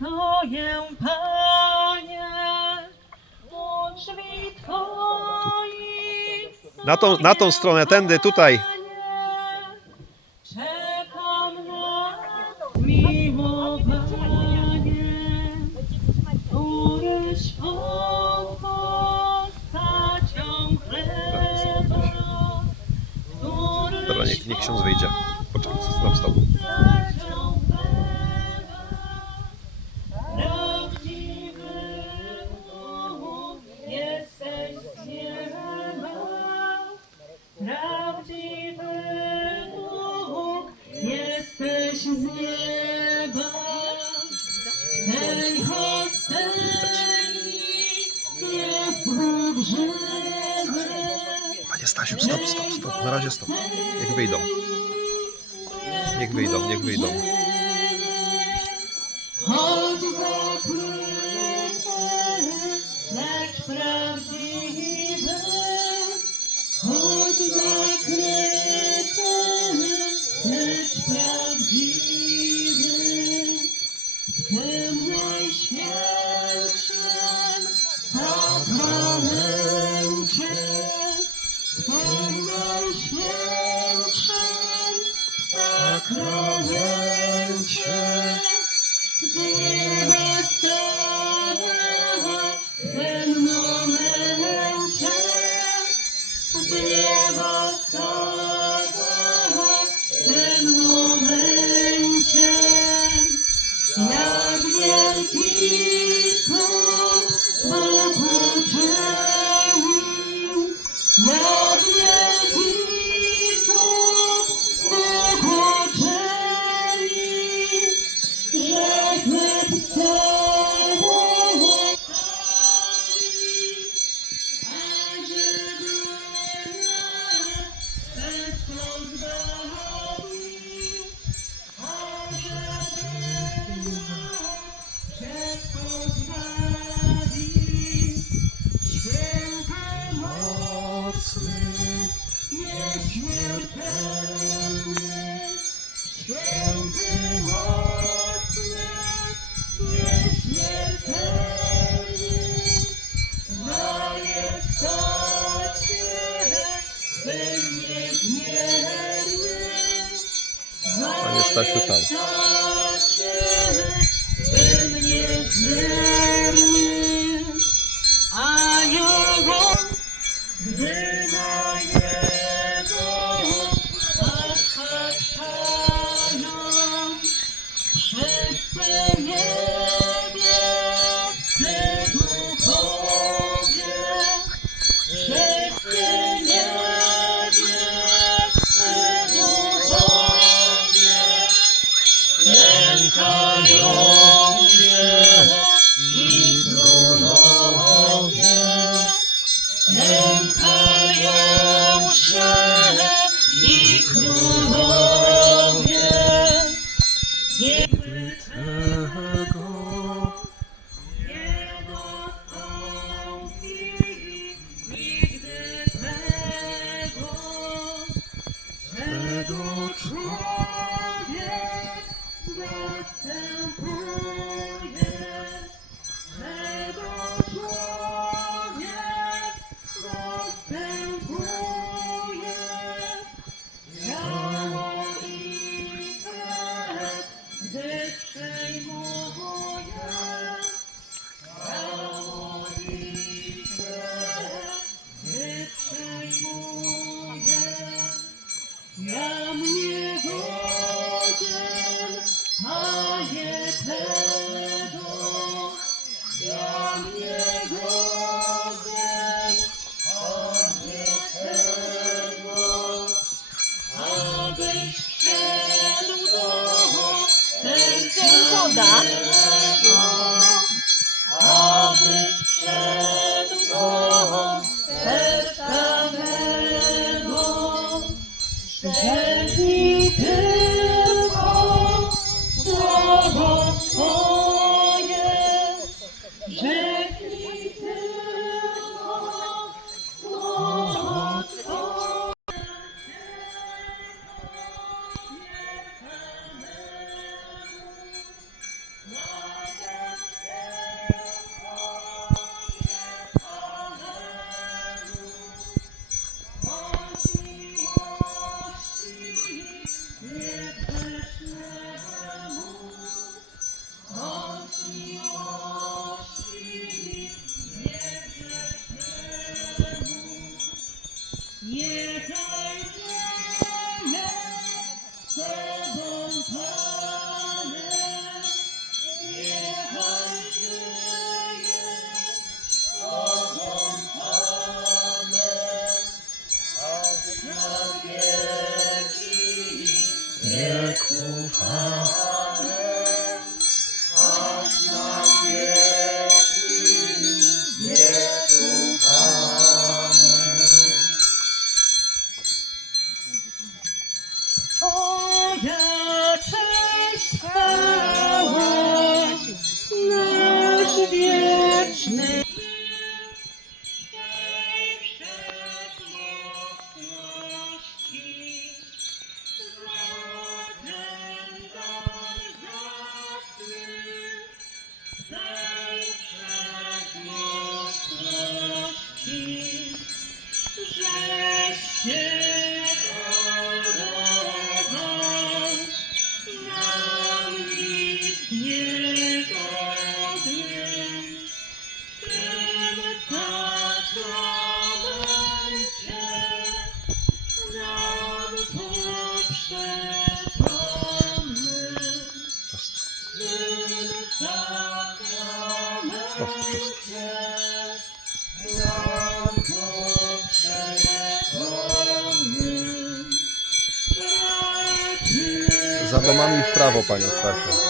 Stoję, Panie. Na tą, na tą stronę, tędy, tutaj. Czekam Dobra, niech, niech ksiądz wyjdzie. Poczekaj, stop, stop. Stasiu, stop, stop, stop. Na razie stop. Niech wyjdą. Niech wyjdą, niech wyjdą. está chutando. Czego człowiek zastępuje? Za domami w prawo, Panie Stasiu.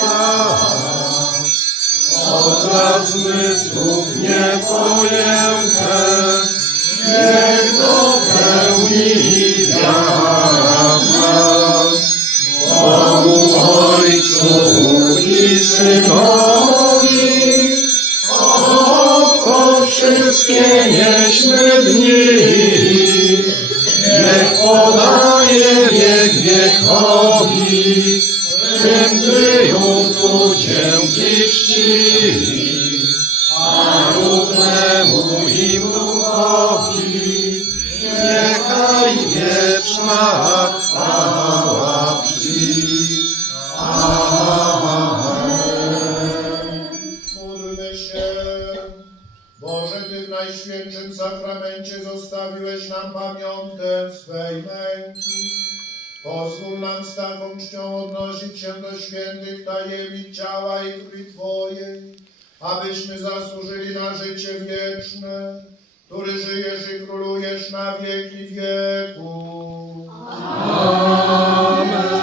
czas. Obraz zmysłów niepojęte, niech dopełni wiara Pozwól nam z taką czcią odnosić się do świętych tajemnic ciała i krwi Twojej, abyśmy zasłużyli na życie wieczne, który żyjesz i królujesz na wieki wieków. Amen.